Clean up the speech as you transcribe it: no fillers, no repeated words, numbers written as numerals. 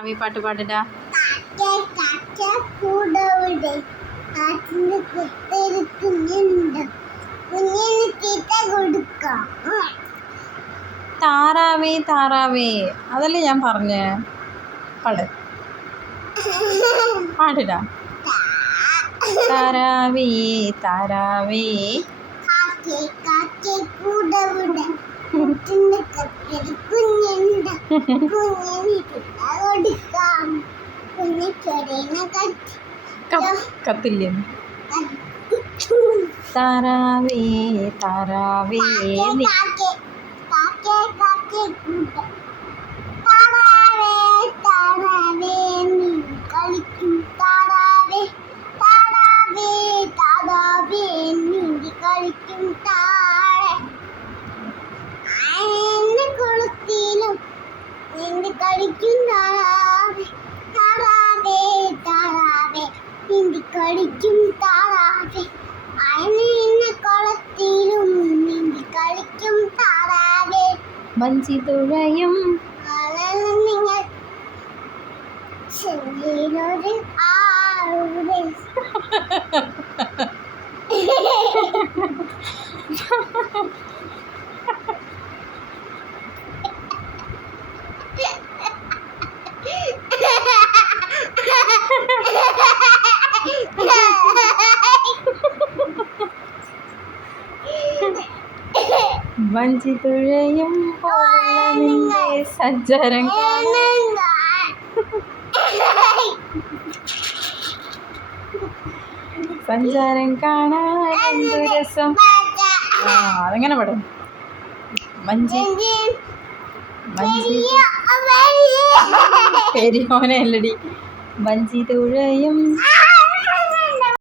പാട്ട് പാടിടാ. താറാവേ താറാവേ അതല്ലേ ഞാൻ പറഞ്ഞേ. പാട് പാടിടാ. താറാവേ താറാവേ കത്തില്ലേ. താറാവേ താറാവേ കളിക്കും താറാവേ അയനെ കുളത്തിലും നീന്തി കളിക്കും താറാവേ. വഞ്ചി തുഴയും നിങ്ങൾ ചെറിയൊരു ആളുടെ വഞ്ചി തുഴയും നിന്റെ സഞ്ചാരം സഞ്ചാരം കാണാൻ എന്തു രസം. അതെങ്ങനെ പാടും. വഞ്ചി വഞ്ചി പെരിയോനെ അല്ലടി. വഞ്ചി തുഴയും